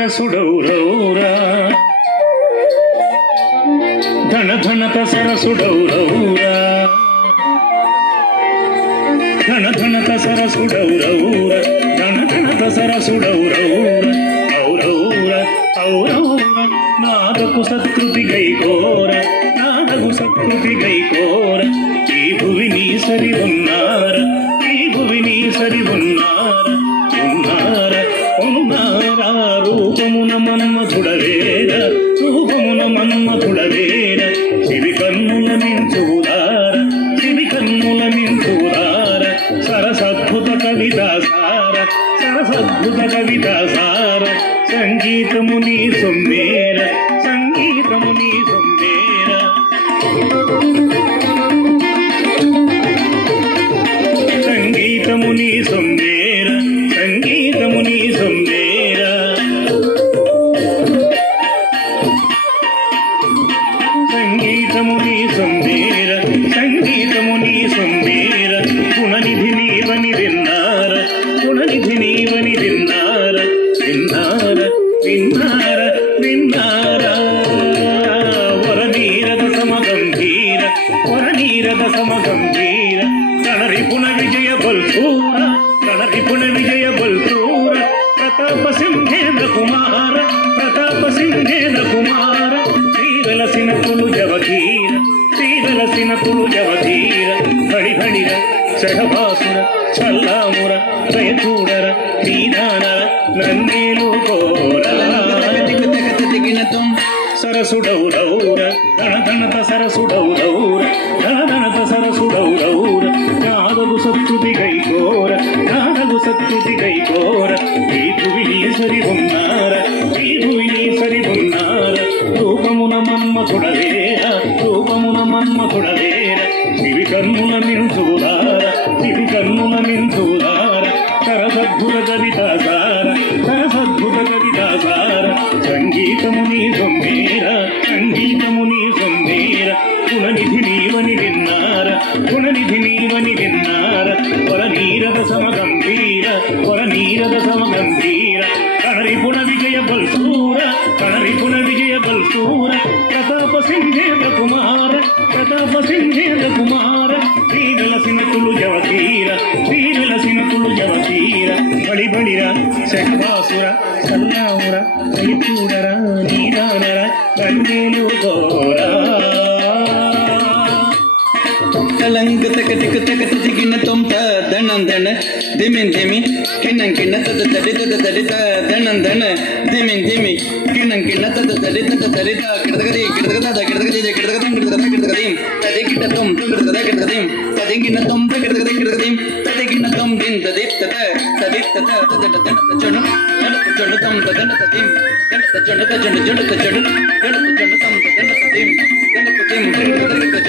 సరసుడౌరౌరా ధన ధనక సరసుడౌరౌరా ధన ధనక సరసుడౌరౌరా ధన ధనక సరసుడౌరౌరా ఔరౌర ఔరౌర నాదకు సత్కృతి గైకోర నాదకు సత్కృతి గైకోర ఈ భువిని సరి ఉన్నార ఈ భువిని సరి ఉన్నార ఉన్నార ఉన్నారా రూపమున మన్మధుడవేర రూపమున మన్మధుడవేర శివి కన్నుల నించుదార శివి కన్నుల నించుదార సరసద్భుత కవితాసార సరసద్భుత కవితాసార సంగీతము నీ సొమ్మేర సంగీతము నీ సొమ్మేర సంగీతము నీ సొమ్మేర సంగీతము నీ సొమ్మేర సంగీతము నీ సొమ్మేర సంగీతము నీ సొమ్మేర గుణనిధి నీవని విన్నార గుణనిధి నీవని విన్నార విన్నార విన్నార విన్నార వరనీరద సమగంభీర వరనీరద సమగంభీర కణరిపుణ విజయ బల్పూర కణరిపుణ విజయ బల్పూర ప్రతాప సింహేంద్ర కుమార ప్రతాప సింహేంద్ర కుమార శ్రీవలసిన తులు జవధీర శ్రీవలసిన తులు జవధీర బడి బడిర షఢభాసుర చల్లాముర దయచూడర నీదానర నన్నేలు కోర సరసుడౌరౌర ధనధనత సరసుడౌరౌర ధనధనత సరసుడౌరౌర నాదగు సత్తుతి గైకోర నాదగు సత్తుతి గైకోర ఈ భువిని సరి ఉన్నార ఈ భువిని సరి ఉన్నార రూపమున మన్మధుడవేర రూపమున మన్మధుడవేర శివి కన్నుల నించుదార శివి కన్నుల నించుదార సరసద్భుత కవితాసార సరసద్భుత కవితాసార సంగీతము నీ సొమ్మేర సంగీతము నీ సొమ్మేర గుణనిధి నీవని విన్నార గుణనిధి నీవని విన్నార వరనీరద సమగంభీర వరనీరద సమగంభీర కణరిపుణ విజయ బల్సూర కణరిపుణ విజయ బల్సూర ప్రతాప సింహేంద్ర కుమార ప్రతాప సింహేంద్ర కుమార శ్రీవలసిన తులు జవధీర శ్రీవలసిన తులు జవధీర బడి బడిర శఠభాసుర సల్లాముర దయచూడర నీదానర కన్నేలు గోరా కలంగ తకటిక తకట దిగిన తొంత దణందణ దిమిన్ దిమి కిన్నం కిన్న తద తడి తద తడిత దణందణ దిమిన్ దిమి కిన్నం కిన్న తద తడి తద తడిత కిడదగది కిడదగద కిడదగది కిడదగదం కిడదగద కిడదగదిం తది కిట తొం కిడదగద కిడదగదిం తది కిన్న తొం కిడదగది కిడదగదిం తది కిన్న తొం దిన్ తది తద తది తద తద తద చొను చొను తొం తద తదిం తద చొను తద చొను చొను తద చొను తద చొను తొం తద తదిం తద కుదిం